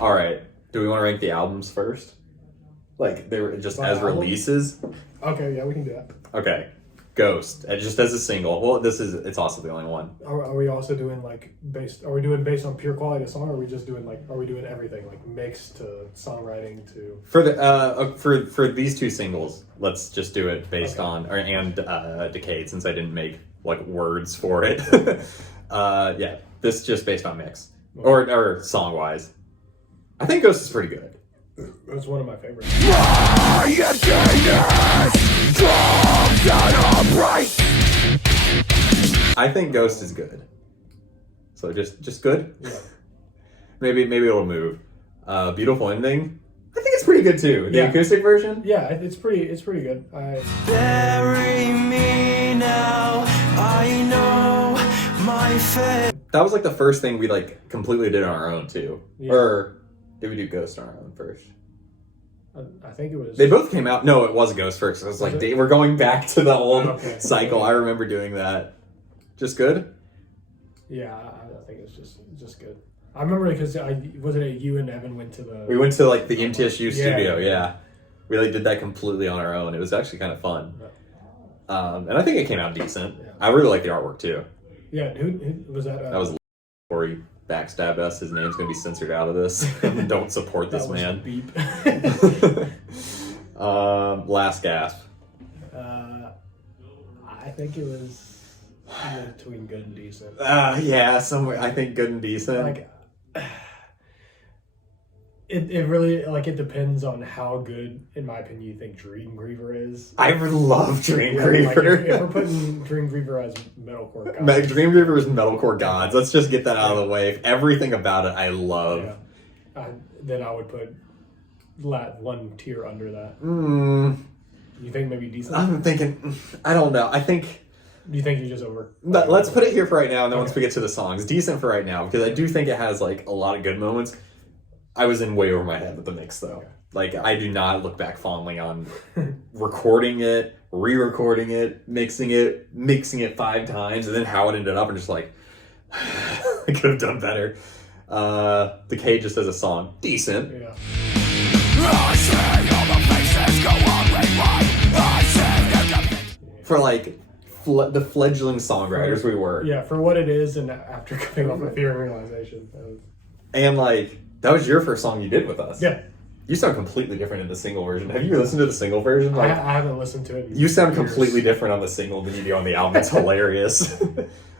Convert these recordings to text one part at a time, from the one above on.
All right. Do we want to rank the albums first? Like they were just By as album? releases? Okay, yeah, we can do that. Okay. Ghost. Just as a single. Well, it's also the only one. Are we also doing like based? Are we doing based on pure quality of song, or are we just doing like? Are we doing everything like mix to songwriting to? For the for these two singles, let's just do it based Okay. on and Decade, since I didn't make like words for it. Yeah, this is just based on mix or song wise. I think Ghost is pretty good. It's one of my favorites. I think Ghost is good. So just good. Yeah. Maybe it'll move. Beautiful Ending. I think it's pretty good too. The Yeah. acoustic version. Yeah, it's pretty good. Bury me now, I know my fate. That was like the first thing we like completely did on our own too. Yeah. Or did we do Ghost on our own first? I think it was. They both came out. No, it was Ghost first. I was like, we're going back to the old Okay. cycle. I remember doing that. Just good. Yeah, I think it's just good. I remember because wasn't it you and Evan went to the. We went to like the MTSU studio. Yeah. Yeah, we like did that completely on our own. It was actually kind of fun. And I think it came out decent. Yeah. I really like the artwork too. Yeah, who was that? That was Corey backstabbed us. His name's gonna be censored out of this. Don't support this that was a man. beep. Last gasp. I think it was between good and decent. Yeah, somewhere. I think good and decent. Like, it really like it depends on how good, in my opinion, you think Dream Griever is. I love Dream Like, Griever. if we're putting Dream Griever as metalcore, guys, Dream Griever is metalcore gods. Let's just get that out of the way. Everything about it, I love. yeah, then I would put one tier under that. You think maybe decent? I'm thinking. I don't know. I think. Do you think you're just over? Let's put it here for right now, and then once Okay. we get to the songs, decent for right now because I do think it has like a lot of good moments. I was in way over my head with the mix though. Like I do not look back fondly on recording it, re-recording it, mixing it 5 times, and then how it ended up, and just like I could have done better. Decade just as a song, decent. Yeah. For like the fledgling songwriters we were. Yeah, for what it is, and after coming off of Fear and Realization. And like that was your first song you did with us. Yeah. You sound completely different in the single version. Have you listened to the single version? I Like haven't listened to it in you sound years. completely different on the single than you do on the album. It's hilarious.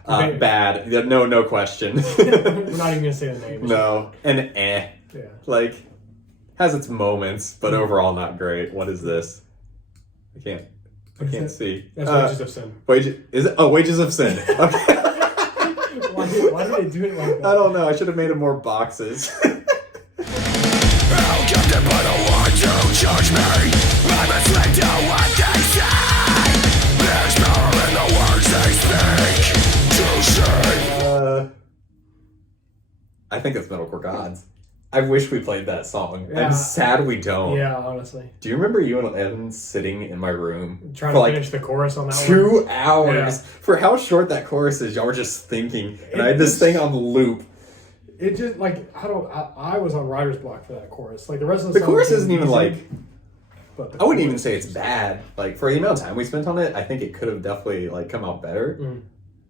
Bad. No question. We're not even gonna say the name. No. And Yeah. like has its moments, but overall not great. What is this? I can't What is that? see. That's Wages of Sin. Is it? Oh, Wages of Sin. Okay. Why did it do it like that? I don't know. I should have made it more boxes. I think it's Metalcore Gods. I wish we played that song. Yeah. I'm sad we don't. Yeah, honestly. Do you remember you and Evan sitting in my room Trying for to like finish the chorus on that 2 one. hours? Yeah. For how short that chorus is, y'all were just thinking. And I had this thing on loop. It just like I was on writer's block for that chorus. Like the rest of The song chorus seemed isn't even easy, like... but the I wouldn't even chorus say it's is- bad. Like, for the amount of time we spent on it, I think it could have definitely like come out better. Mm.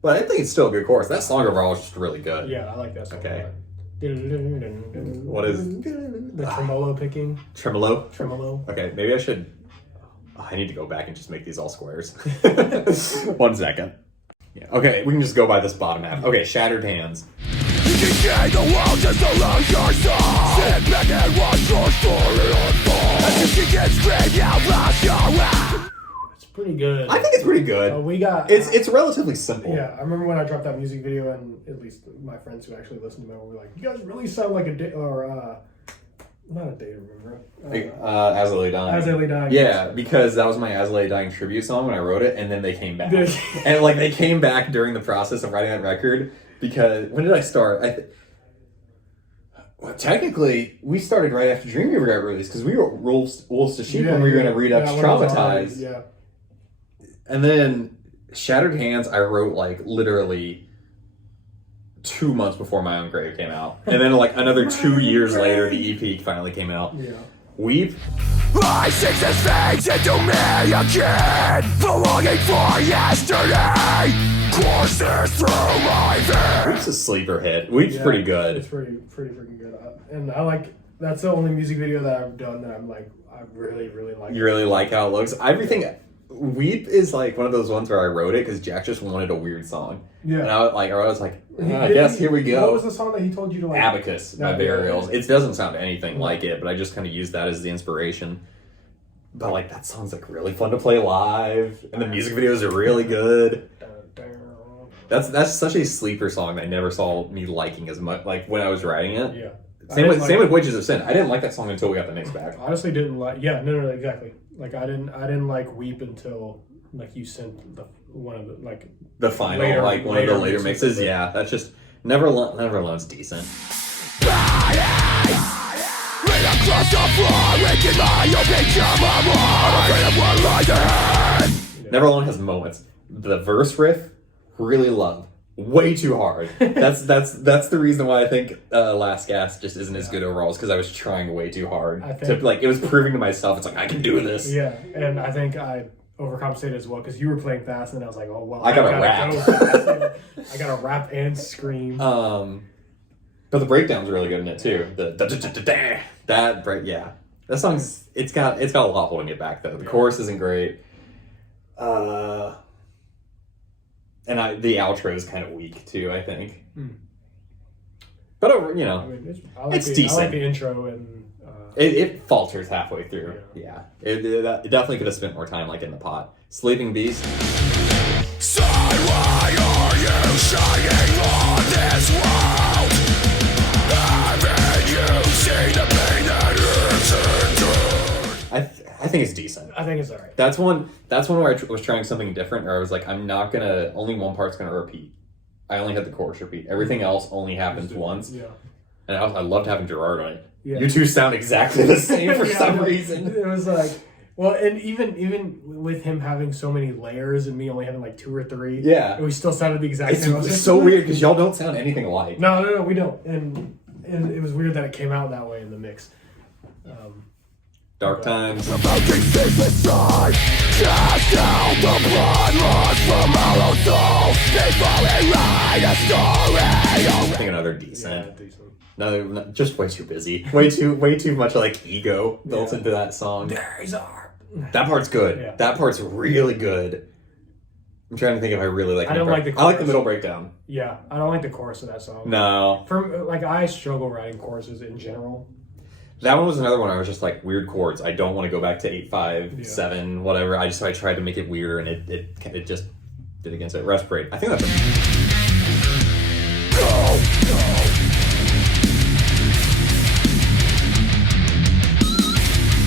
But I think it's still a good chorus. That song overall is just really good. Yeah, I like that song. Okay. What is- the tremolo picking? Tremolo? Tremolo. Okay, maybe I should... Oh, I need to go back and just make these all squares. 1 second. Yeah, okay, we can just go by this bottom half. Okay, Shattered Hands. The world just allow your soul. Sit back and watch your story unfold. As you can scream out loud your way. It's pretty good. I think it's pretty good. We got It's relatively simple. Yeah, I remember when I dropped that music video, and at least my friends who actually listened to me were like, "You guys really sound like not a Data Remember." As I Lay Dying. As I Lay Dying. Yeah, because that was my As I Lay Dying tribute song when I wrote it, and then they came back. Did- And like they came back during the process of writing that record because when did I start? Well, technically, we started right after Dreamweaver got released because we wrote Wolves to Sheep when we were going to Redux when I was Traumatized. yeah. And then Shattered Hands, I wrote like literally 2 months before My Own Grave came out, and then like another 2 years later, the EP finally came out. Yeah. Weep. I sink this fades into me again, the longing for yesterday courses through my veins. Weep's a sleeper hit. Weep's Yeah, pretty good. It's pretty freaking good. And I like, that's the only music video that I've done that I'm like, I really, really like. You really like how it looks. Everything. Weep is like one of those ones where I wrote it because Jack just wanted a weird song. Yeah. And I was like, I guess here we go. What was the song that he told you to like? Abacus by Burials. It doesn't sound anything like it, but I just kind of used that as the inspiration. But like that song's like really fun to play live, and the music videos are really good. That's such a sleeper song that I never saw me liking as much. Like when I was writing it. Yeah. Same with Wages of Sin. I didn't like that song until we got the mix back. Honestly, didn't like. Yeah, no, exactly. Like I didn't like Weep until like you sent one of the like the final later, like one of the later mixes. mixes. Yeah, that's just Never Alone's decent. Across the floor, waking my open camera, I'm afraid of what lies ahead. Never Alone has moments. The verse riff, really love. Way too hard. That's the reason why I think Last Gas just isn't as good overall, is because I was trying way too hard. It was proving to myself, it's like, I can do this. Yeah, and I think I overcompensated as well, because you were playing fast, and I was like, oh, well, I gotta rap. I gotta rap and scream. But the breakdown's really good in it, too. That song's, it's got a lot holding it back, though. The chorus isn't great. And the outro is kind of weak too, I think. But you know, I mean, it's decent. I like the intro, and it falters halfway through. Yeah, it definitely could have spent more time like in the pot. Sleeping Beast. So why are you shining on this world? Haven't you seen the pain that it's endured? I think it's decent. I think it's alright. That's one where I was trying something different, or I was like, only one part's gonna repeat. I only had the chorus repeat. Everything else only happens once. Yeah. And I loved having Gerard on it. Yeah. You two sound exactly the same for some reason. It was like, well, and even with him having so many layers and me only having like 2 or 3, Yeah. we still sounded the exact same. It's so weird because y'all don't sound anything alike. No, we don't. And it was weird that it came out that way in the mix. Dark Times. Smoking ceaseless time, cast out the blood lost from hollow souls. Before we write a story. I think another decent. Yeah, decent. No, just way too busy. Way too much like ego built into that song. There's our. That part's good. Yeah. That part's really good. I'm trying to think if I really like. I don't like the I like the chorus. middle breakdown. Yeah, I don't like the chorus of that song. No, I struggle writing choruses in general. that one was another one. I was just like weird chords. I don't want to go back to 8/5, 7, whatever. I tried to make it weirder, and it just did against it. Respirate. I think that's.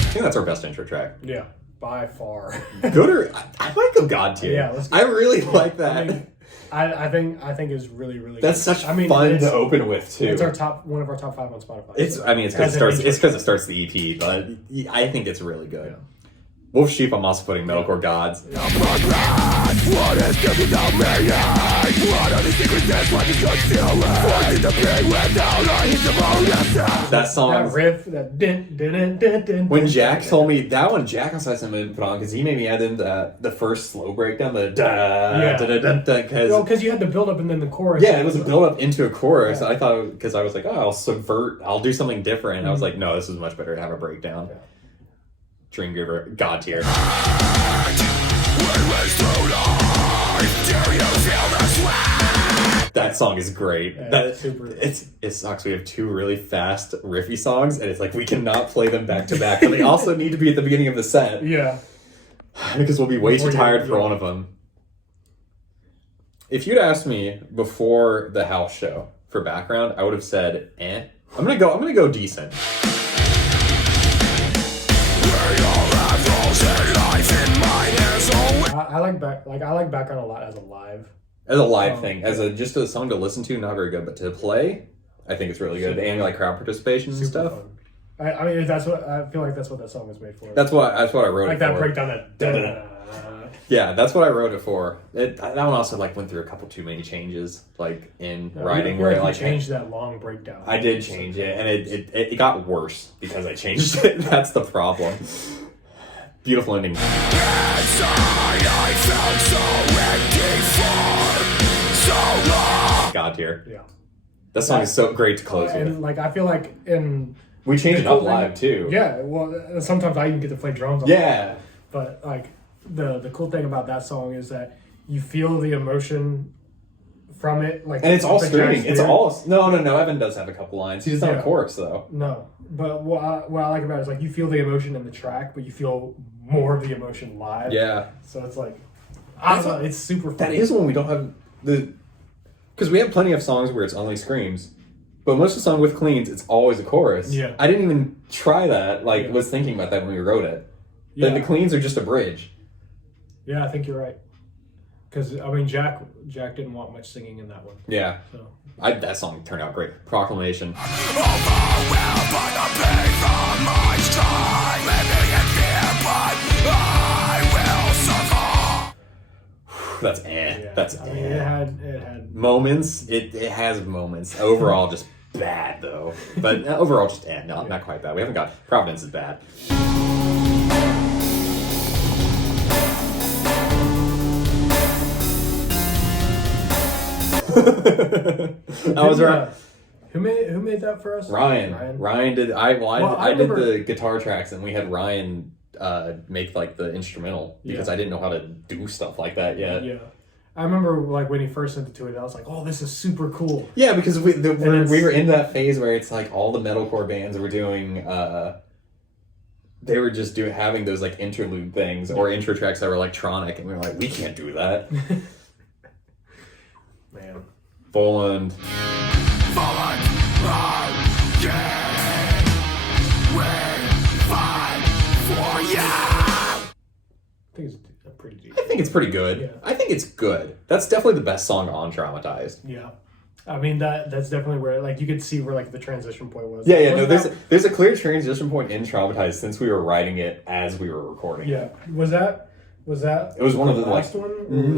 I think that's our best intro track. Yeah, by far. Good or I might go God tier. Yeah, let's go. I really like that. I think it's really, really. That's good. such fun to open with too. It's one of our top 5 on Spotify. It's so. it's because it starts the EP, but I think it's really good. Yeah. Wolf Sheep, I'm also putting Metalcore Gods. What is this without meaning? What are the secrets that's what is concealing? Forcing the pain without a hint of honesty. That song, that riff, that din. when Jack told me that one, Jack also had something to put on because he made me add in the first slow breakdown, the da da da da da, because you had the build up and then the chorus. Yeah, it was a build up into a chorus. Yeah. I thought because I was like, oh, I'll do something different. And I was like, no, this is much better to have a breakdown. Yeah. Dreamgiver, God tier. That song is great. Yeah, That super. it sucks. We have 2 really fast riffy songs, and it's like we cannot play them back to back. But they also need to be at the beginning of the set Yeah. because we'll be way too Before tired for yeah. one of them. If you'd asked me before the house show for background, I would have said, "Eh." I'm gonna go decent. I like background a lot as a live. As a live thing, as just a song to listen to, not very good, but to play, I think it's really good. And like crowd participation and stuff. Fun. I mean, I feel like that's what that song was made for. That's what I wrote. like it that for. breakdown, that. Yeah, that's what I wrote it for. That one also like went through a couple too many changes, like in writing where you like changed that long breakdown. I did change it, and it got worse because I changed it. That's the problem. Beautiful ending. Inside I felt so empty for so long. God tier. Yeah. That song is so great to close with. And like I feel like in We changed it the cool up live too. Yeah, well, sometimes I even get to play drums on Yeah. But like the cool thing about that song is that you feel the emotion from it, like, And it's all the screaming. Jack's It's lyric. all no. Evan does have a couple lines. He doesn't have Yeah. a chorus though. No, but what I like about it is like you feel the emotion in the track, but you feel more of the emotion live. Yeah. So it's like I don't know, it's super fun. That is when we don't have because we have plenty of songs where it's only screams, but most of the song with cleans, it's always a chorus. Yeah. I didn't even try that. Like, Yeah. was thinking about that when we wrote it. Yeah. The cleans are just a bridge. Yeah, I think you're right. Because I mean, Jack didn't want much singing in that one. Yeah. So That song turned out great. Proclamation. Overwhelmed by the pain from my strife, living in fear, but I will survive. That's yeah, That's I mean, it had moments. It has moments. Overall, just bad though. But overall, just No, not quite bad. We haven't got Providence is bad. I was right. Who made that for us? Ryan did. I I did remember- the guitar tracks, and we had Ryan make like the instrumental because I didn't know how to do stuff like that yet. Yeah. I remember like when he first sent it to it, I was like, "Oh, this is super cool." Yeah, because we it's- were in that phase where it's like all the metalcore bands were doing. They were just having those like interlude things or intro tracks that were electronic, and we were like, we can't do that. Man. Poland. Fallen again. We fight for you. I think it's a pretty deep. I think it's pretty good. Yeah. I think it's good. That's definitely the best song on Traumatized. Yeah. I mean that's definitely where like you could see where like the transition point was. Yeah, no, Wasn't there's a clear transition point in Traumatized since we were writing it as we were recording. Yeah. Was that It was one of the last like one?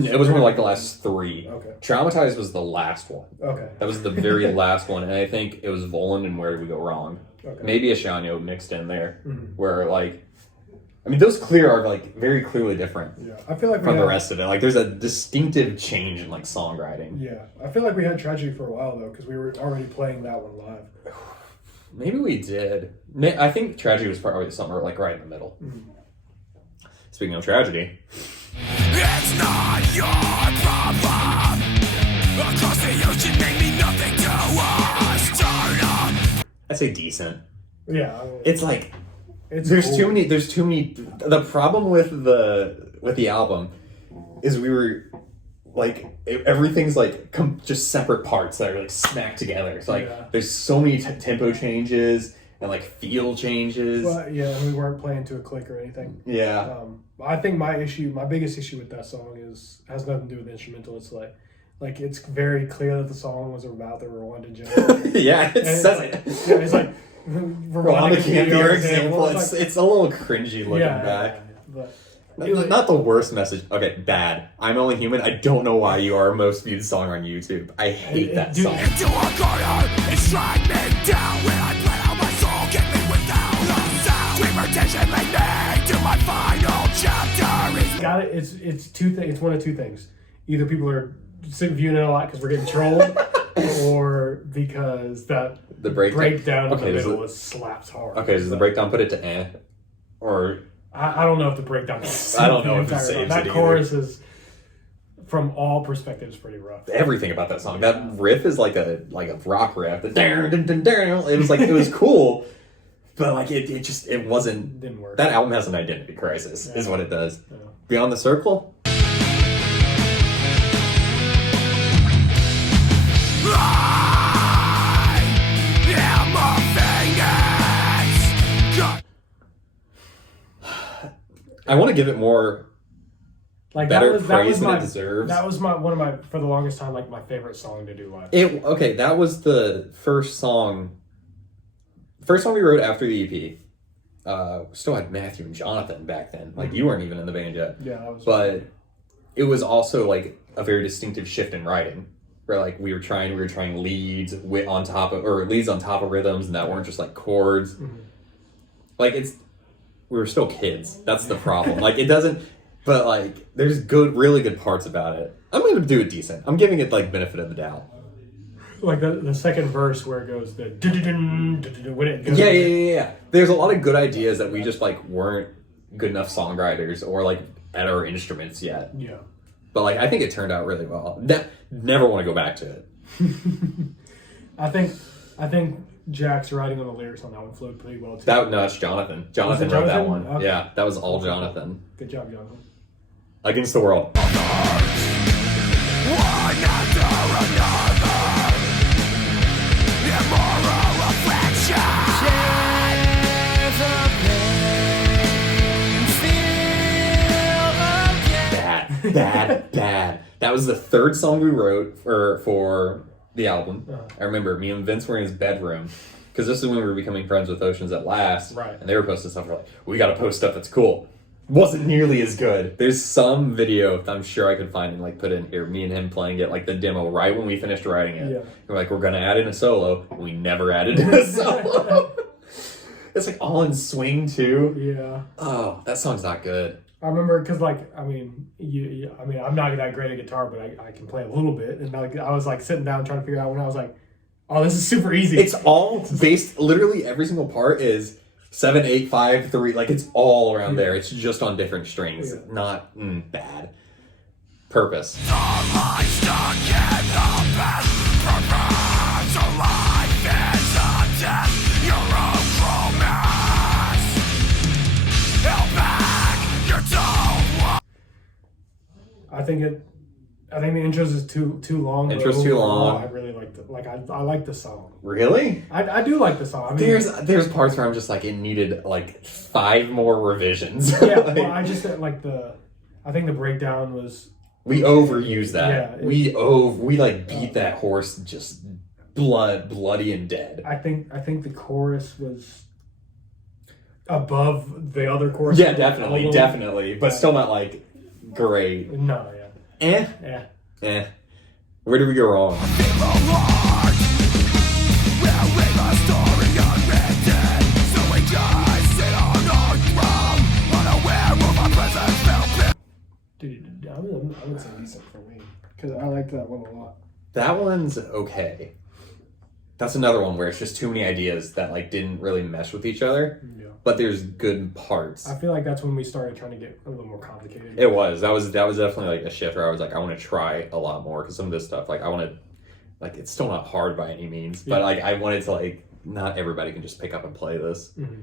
it was one of like the last three. Okay. Traumatized was the last one. Okay. That was the very last one, and I think it was Volan and Where Did We Go Wrong? Okay. Maybe a Shanyo mixed in there, Mhm. where like, I mean, those are like very clearly different Yeah. I feel like from the rest of it. Like, there's a distinctive change in like songwriting. Yeah. I feel like we had Tragedy for a while though because we were already playing that one live. Maybe we did. I think Tragedy was probably somewhere like right in the middle. Mm-hmm. Speaking of tragedy. It's not your problem. Across the ocean, make me nothing to us. Turn on. I'd say decent. Yeah. I mean, It's like it's there's cool. too many. The problem with the album is we were like everything's like just separate parts that are like smacked together. It's like Yeah. there's so many tempo changes and like feel changes. But yeah, we weren't playing to a click or anything. Yeah. I think my biggest issue with that song has nothing to do with the instrumental. It's like it's very clear that the song was about the Rwandan genocide. Yeah, it And says it's it. like, yeah, it's like Rwanda can't be your example. It's like, It's a little cringy looking yeah, back. but Not the worst message. Okay, bad. I'm Only Human. I don't know why you are our most viewed song on YouTube. I hate that dude, song. Into a corner and strike me down. When I let out my soul, get me without a sound. Dreamer tension lead me to my final chapter. it's two things. It's one of two things. Either people are viewing it a lot because we're getting trolled, or because the breakdown in the middle slaps hard. Okay, does the breakdown put it to eh? Or I don't know if the breakdown. I don't know if it entire saves that it chorus is, from all perspectives, pretty rough. everything about that song. That riff is like a rock riff. The it was like it was cool, but like it wasn't. Didn't work. That album has an identity crisis, is what it does. Yeah. Beyond the Circle. I am a phoenix. I want to give it more Like better that praise was than my it deserves. that was one of my for the longest time like my favorite song to do live. That was the first song we wrote after the EP. still had Matthew and Jonathan back then. Like, you weren't even in the band yet. Yeah, that was. But it was also like a very distinctive shift in writing, where like we were trying leads on top of rhythms, and that weren't just like chords. Mm-hmm. Like, we were still kids. That's the problem. Like, it doesn't. But like, there's really good parts about it. I'm gonna do it decent. I'm giving it like benefit of the doubt. Like the second verse where it goes the when it goes. Yeah. There's a lot of good ideas that we just like weren't good enough songwriters or like at our instruments yet. Yeah. But like, I think it turned out really well. Never want to go back to it. I think Jack's writing on the lyrics on that one flowed pretty well too. That's Jonathan. Jonathan wrote that one. Okay. Yeah, that was all Jonathan. Good job, Jonathan. Against the World. One after another, immoral affection. Share the pain, feel again. Bad. That was the third song we wrote for the album. I remember me and Vince were in his bedroom, because this is when we were becoming friends with Oceans at Last. Right. And they were posting stuff. We're like, we got to post stuff that's cool. Wasn't nearly as good. There's some video I'm sure I could find and like put in here. Me and him playing it, like the demo, right when we finished writing it. Yeah. We're like, we're gonna add in a solo. We never added in a solo. It's like all in swing too. Yeah. Oh, that song's not good. I remember because like I'm not that great at guitar, but I can play a little bit, and like I was like sitting down trying to figure out when I was like, oh, this is super easy. It's all based. Literally every single part is 7, 8, 5, 3. Like, it's all around there. It's just on different strings. Yeah. Not bad. Purpose. I think the intros is too long. Intro's too long. I really like I like the song. Really? I do like the song. I mean, there's parts where I'm just like, it needed like 5 more revisions. Yeah, like, well, I just like I think the breakdown was. We overuse that. Yeah, we like beat that horse just bloody and dead. I think the chorus was above the other chorus. Yeah, definitely, but still not like great. No, yeah. Where did we go wrong? Dude, I would say decent for me because I liked that one a lot. That one's okay. That's another one where it's just too many ideas that like didn't really mesh with each other. Yeah. But there's good parts. I feel like that's when we started trying to get a little more complicated. It was. That was definitely like a shift where I was like, I want to try a lot more, because some of this stuff, like I want to, like, it's still not hard by any means, but like I wanted to, like, not everybody can just pick up and play this. Mm-hmm.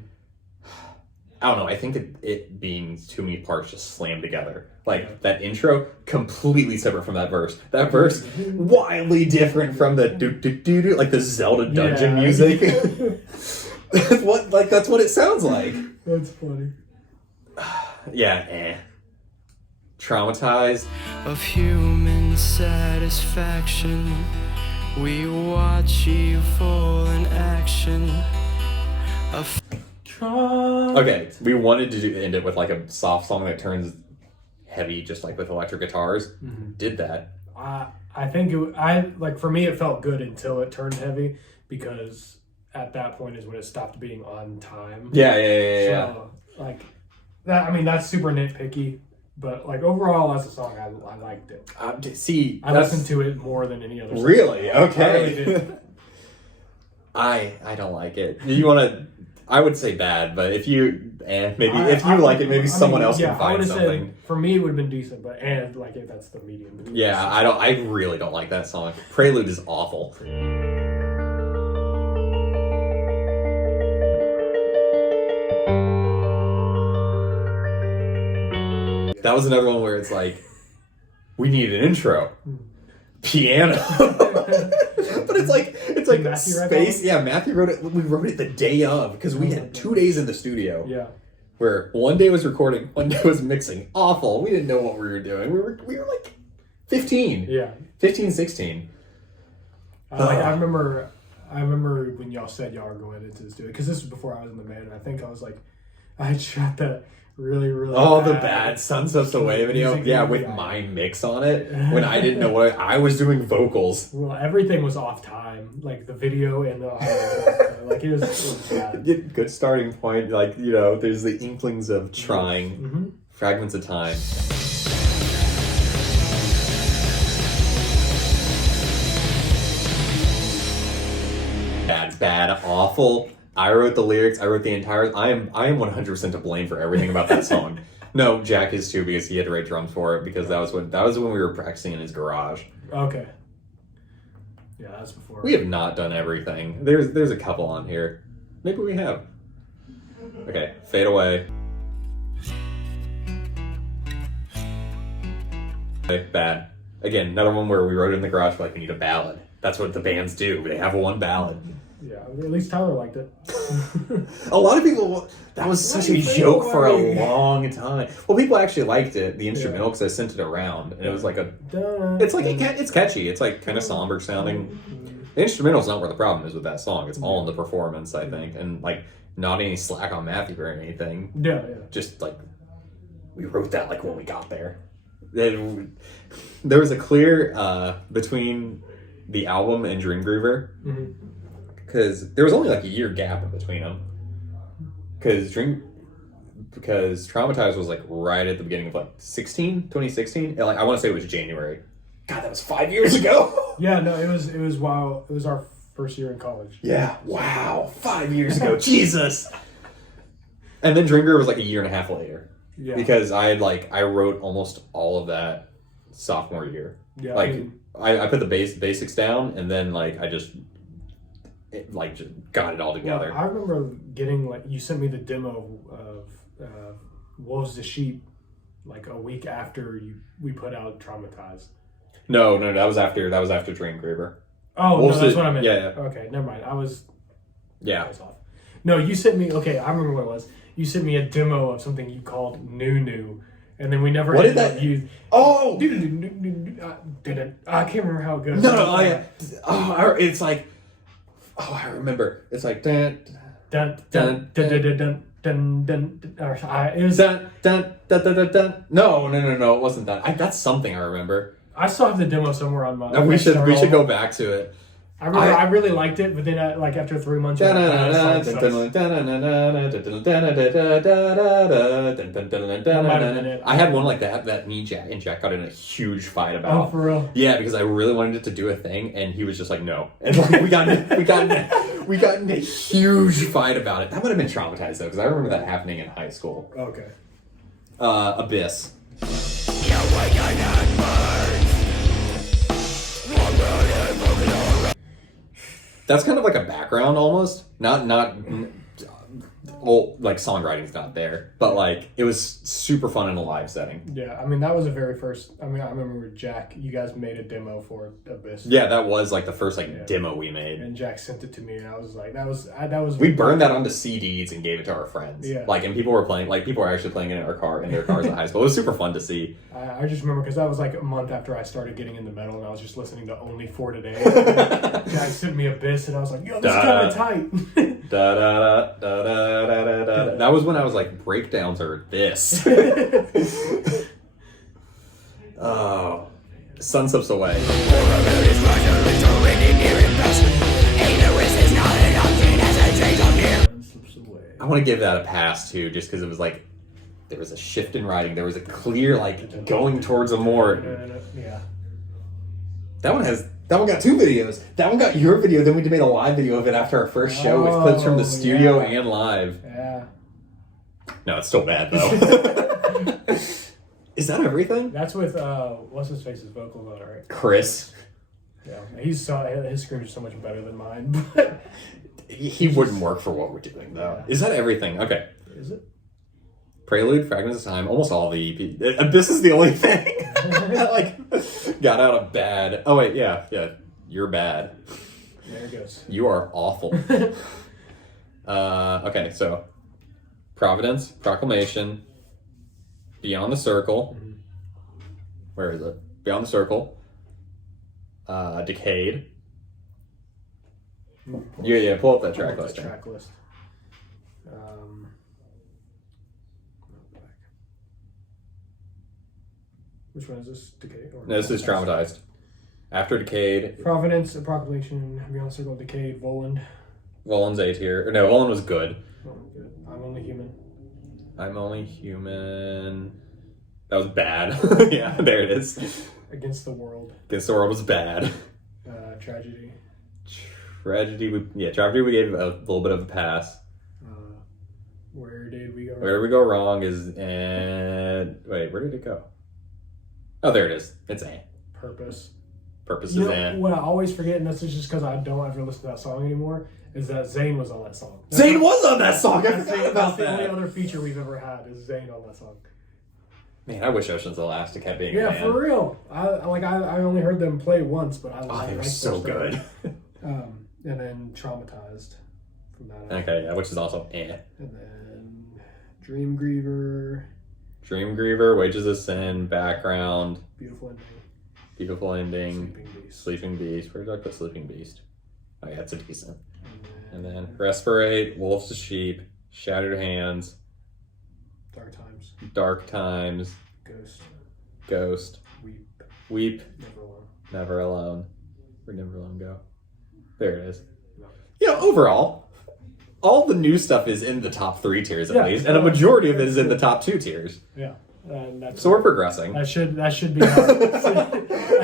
I don't know. I think it being too many parts just slammed together. Like, that intro, completely separate from that verse. That verse, wildly different from the do-do-do-do, like the Zelda dungeon music. That's what it sounds like. That's funny. Yeah, Traumatized. Of human satisfaction, we watch evil in action. Okay, we wanted to end it with like a soft song that turns heavy, just like with electric guitars. Mm-hmm. Did that. I think for me it felt good until it turned heavy, because at that point is when it stopped being on time. Yeah. So, like that. I mean, that's super nitpicky, but like overall as a song, I liked it. I listened to it more than any other song. Really? Okay. I really did. I don't like it. You want to? I would say bad, but if you like it, maybe someone else can find something. Said, for me, it would have been decent, but like if that's the medium. Yeah, I really don't like that song. Prelude is awful. That was another one where it's like, we need an intro. Piano. But it's like Matthew space. Yeah, Matthew wrote it. We wrote it the day of, because we had 2 days in the studio. Yeah. Where one day was recording, one day was mixing. Awful. We didn't know what we were doing. We were like 15. Yeah. 15, 16. I remember when y'all said y'all were going into the studio, because this was before I was in the band, and I think I was like, I shot that really the bad Sun Slips Away video. Yeah, with my mix on it when I didn't know what I was doing vocals. Well, everything was off time, like the video and the audio. Like it was bad. Good starting point. Like, you know, there's the inklings of trying. Fragments of Time. Bad, awful. I wrote the lyrics. I wrote the entire. I am 100% to blame for everything about that song. No, Jack is too, because he had to write drums for it, because that was when we were practicing in his garage. Okay. Yeah, that's before. We have not done everything. There's a couple on here. Maybe we have. Okay, Fade Away. Okay, bad. Again, another one where we wrote it in the garage, like, we need a ballad. That's what the bands do. They have one ballad. Yeah, at least Tyler liked it. A lot of people, that was such a joke for a long time. Well, people actually liked it, the instrumental, because I sent it around, and it was like it's catchy. It's like kind of somber sounding. The instrumental's not where the problem is with that song. It's all in the performance, I think, and like not any slack on Matthew or anything. Yeah. Just like we wrote that like when we got there. There was a clear to the album and Dreamgroover. Because there was only like a year gap in between them. Because Traumatized was like right at the beginning of like 2016. Like, I want to say it was January. God, that was 5 years ago. Yeah, no, it was wow. It was our first year in college. Yeah, wow, 5 years ago. Jesus. And then Dreamgroover was like a year and a half later. Yeah. Because I wrote almost all of that sophomore year. Yeah. Like I put the basics down, and then like I just got it all together. Well, I remember getting you sent me the demo of Wolves the Sheep like a week after we put out Traumatized. No, that was after Dreamgroover. Oh, Wolves no, that's what I meant. Yeah. Okay, never mind. I was off. No, you sent me. Okay, I remember what it was. You sent me a demo of something you called New, and then we never. What did that use? Oh, I can't remember how it goes. It's like. Oh, I remember. It's like dun dun dun dun dun dun dun dun. It was dun dun dun dun dun. No, it wasn't that. That's something I remember. I still have the demo somewhere on my. No, we should go back to it. I remember I really liked it, but then after 3 months, I had one like that me and Jack got in a huge fight about. Oh, for real? Yeah, because I really wanted it to do a thing, and he was just like, no. And like, we got in a huge fight about it. That might have been Traumatized though, because I remember that happening in high school. Okay. Abyss. That's kind of like a background almost. Not like songwriting's not there, but like it was super fun in a live setting. Yeah, I mean that was the very first. I mean, I remember Jack. You guys made a demo for Abyss. Yeah, that was like the first demo we made. And Jack sent it to me, and I was like, that was. We burned that onto CDs and gave it to our friends. Yeah. Like, and people were actually playing it in their cars at high school. It was super fun to see. I just remember because that was like a month after I started getting into metal, and I was just listening to Only For Today. Jack sent me Abyss, and I was like, yo, this is kind of tight. That was when I was like, breakdowns are this. Oh, Sun Slips Away. I want to give that a pass too, just because it was like there was a shift in writing. There was a clear going towards a more. Yeah. That one got 2 videos. That one got your video. Then we made a live video of it after our first show with clips from the studio and live. Yeah. No, it's still bad though. Is that everything? That's with what's his face's vocals on it, right? Chris. Yeah, his screams are so much better than mine. He wouldn't work for what we're doing though. Yeah. Is that everything? Okay. Is it? Prelude, Fragments of Time, almost all the EP. This is the only thing that got out of bad. Oh wait, yeah, you're bad. There it goes. You are awful. Okay, so Providence, Proclamation, Beyond the Circle. Mm-hmm. Where is it? Beyond the Circle. Decayed. Yeah, pull up that track list. Which one is this? Decayed? No, this is Traumatized. After Decayed. Providence, Approximation, Beyond Circle, Decayed, Voland. Voland's A tier. No, Voland was good. Good. I'm Only Human. I'm Only Human. That was bad. Yeah, there it is. Against the World. Against the World was bad. Tragedy. Tragedy we gave a little bit of a pass. Where did we go wrong? Where did we go wrong is wait, where did it go? Oh, there it is. It's A. Purpose. Purpose is A. What I always forget, and this is just because I don't ever listen to that song anymore, is that Zayn was on that song. Zayn was on that song. I forgot about that's the that. only other feature we've ever had is Zayn on that song. Man, I wish Ocean's Elastic had being. Yeah, for real. I only heard them play once, but they were so good. And then Traumatized from that. Okay, yeah, which is also eh. And then Dreamgriever. Dreamgriever, Wages of Sin, Background. Beautiful Ending. Beautiful Ending. Sleeping Beast. Sleeping Beast. Where did I put Sleeping Beast? Oh yeah, it's a decent. And then Respirate, Wolves to Sheep, Shattered Hands. Dark Times. Dark Times. Ghost. Weep. Never Alone. Where'd Never Alone go? There it is. Yeah, overall, all the new stuff is in the top 3 tiers at least, and a majority of it is in the top 2 tiers. Yeah. So we're progressing. That should be at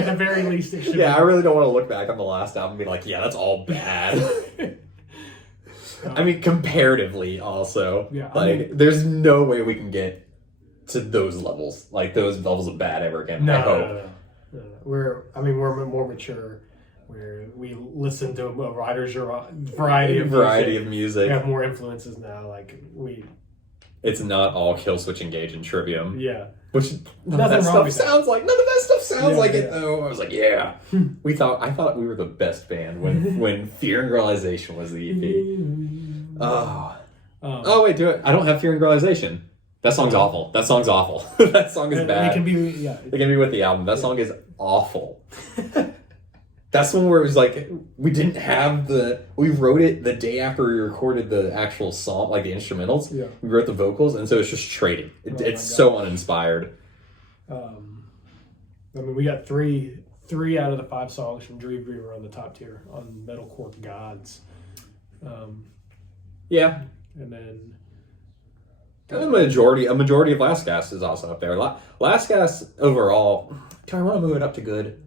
the very least it should be. I really don't want to look back on the last album and be like, yeah, that's all bad. I mean, comparatively also. Yeah. There's no way we can get to those levels. Like, those levels of bad ever again. No. We're more mature. Where we listen to a variety of music. We have more influences now. It's not all Kill Switch Engage and Trivium. Yeah. Which none of that stuff sounds like it though. I was like, yeah. I thought we were the best band when Fear and Realization was the EP. Oh wait, do it. I don't have Fear and Realization. That song's awful. That song's awful. That song is bad. It can be with the album. That song is awful. That's one where it was like, we wrote it the day after we recorded the actual song, like the instrumentals. Yeah. We wrote the vocals, and so it's just trading. It's so uninspired. We got three out of the 5 songs from Dreamgriever on the top tier on Metalcore Gods. Yeah. And then... a majority of Last Gas is also up there. Last Gas overall, do I want to move it up to good?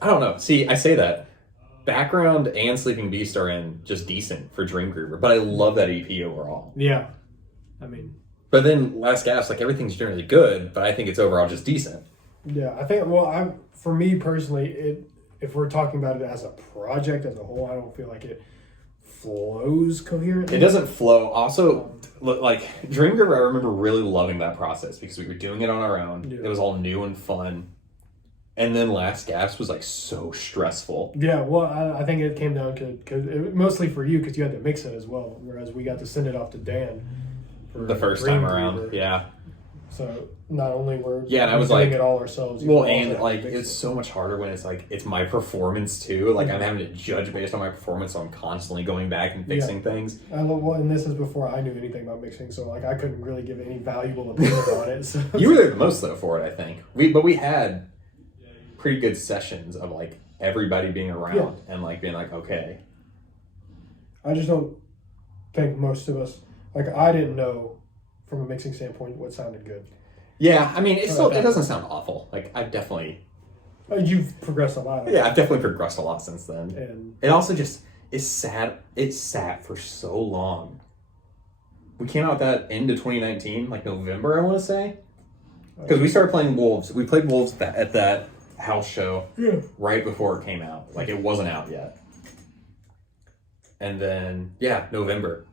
I don't know. See, I say that. Background and Sleeping Beast are in just decent for Dreamgriever, but I love that EP overall. Yeah. But then Last Gas, everything's generally good, but I think it's overall just decent. Yeah, I think, for me personally, if we're talking about it as a project as a whole, I don't feel like it flows coherently. It doesn't flow. Also, Dreamgriever, I remember really loving that process because we were doing it on our own. Yeah. It was all new and fun. And then Last Gas was so stressful. Yeah, I think it came down to mostly for you because you had to mix it as well, whereas we got to send it off to Dan for the first time around. Yeah. So not only were and I was doing it all ourselves. It's so much harder when it's my performance too. I'm having to judge based on my performance, so I'm constantly going back and fixing things. And this is before I knew anything about mixing, so I couldn't really give any valuable opinion on it. So. You were there the most though for it, I think. We had pretty good sessions of everybody being around and being okay. I just don't think most of us I didn't know from a mixing standpoint what sounded good. Yeah, it doesn't sound awful. I've definitely you've progressed a lot. Yeah, I've definitely progressed a lot since then. And it also just is sad. It sat for so long. We came out that end of 2019, November, I want to say, because we started playing Wolves. We played Wolves at that house show right before it came out. It wasn't out yet. And then November.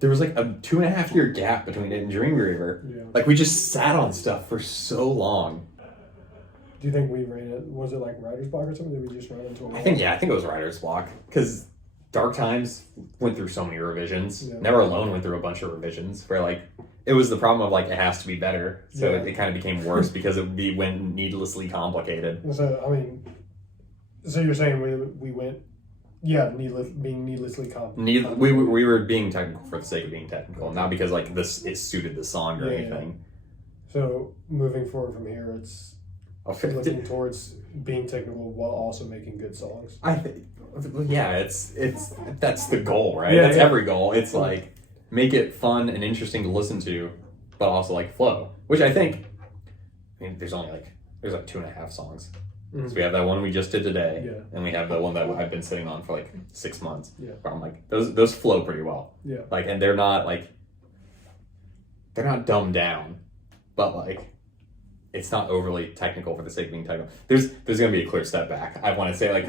There was a 2.5 year gap between it and Dreamgriever. Yeah. We just sat on stuff for so long. Do you think we ran it? Was it writer's block or something? Did we just run into a wall? I think it was writer's block because Dark Times went through so many revisions. Yeah. Never Alone went through a bunch of revisions where it was the problem of it has to be better. So it kind of became worse because it went needlessly complicated. So so you're saying we went. Yeah, being needlessly complicated. We were being technical for the sake of being technical, not because it suited the song or anything. So moving forward from here, it's looking towards being technical while also making good songs. I think, yeah, it's that's the goal, right? Yeah, That's every goal. It's like make it fun and interesting to listen to, but also like flow. Which I think, there's like 2.5 songs. So we have that one we just did today, and we have the one that I've been sitting on for like 6 months. Yeah, where I'm like those flow pretty well. Yeah, like, and they're not dumbed down, but like it's not overly technical for the sake of being technical. There's gonna be a clear step back. I want to say like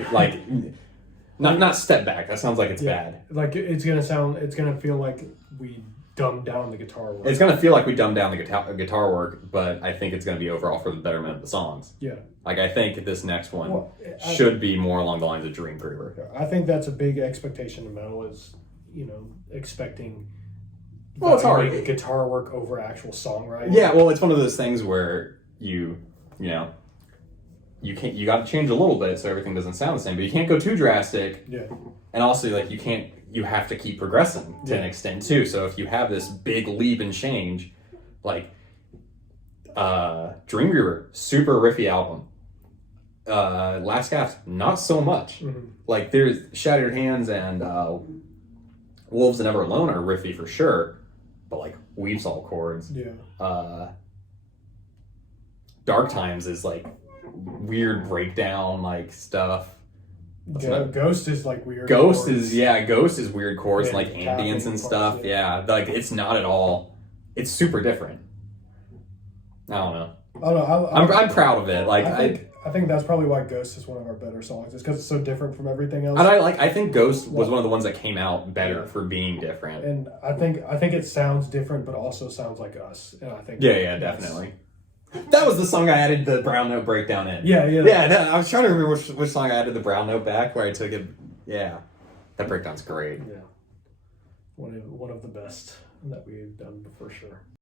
not step back. That sounds like it's bad. Like it's gonna feel like we dumbed down the guitar work. It's gonna feel like we dumbed down the guitar work, but I think it's gonna be overall for the betterment of the songs. Yeah. Like I think this next one should be more along the lines of Dream Griever. I think that's a big expectation of metal is, expecting it's hard. Guitar work over actual songwriting. Yeah, well, it's one of those things where you got to change a little bit so everything doesn't sound the same, but you can't go too drastic. Yeah. And also, like, you have to keep progressing to an extent too. So if you have this big leap and change, like Dream Griever, super riffy album. Last Gasp, not so much. Like there's Shattered Hands and Wolves and Never Alone are riffy for sure, but like weaves all chords. Yeah. Dark Times is like weird breakdown like stuff. Ghost is like weird. Ghost chords. is weird chords and like ambience and stuff. Yeah, like it's not at all. It's super different. I don't know. I'm proud of it. Like I think that's probably why Ghost is one of our better songs. It's because it's so different from everything else. And I think Ghost was one of the ones that came out better for being different. And I think it sounds different, but also sounds like us. And I think definitely. That was the song I added the brown note breakdown in. Yeah. I was trying to remember which song I added the brown note back where I took it. Yeah, that breakdown's great. Yeah, one of the best that we've done for sure.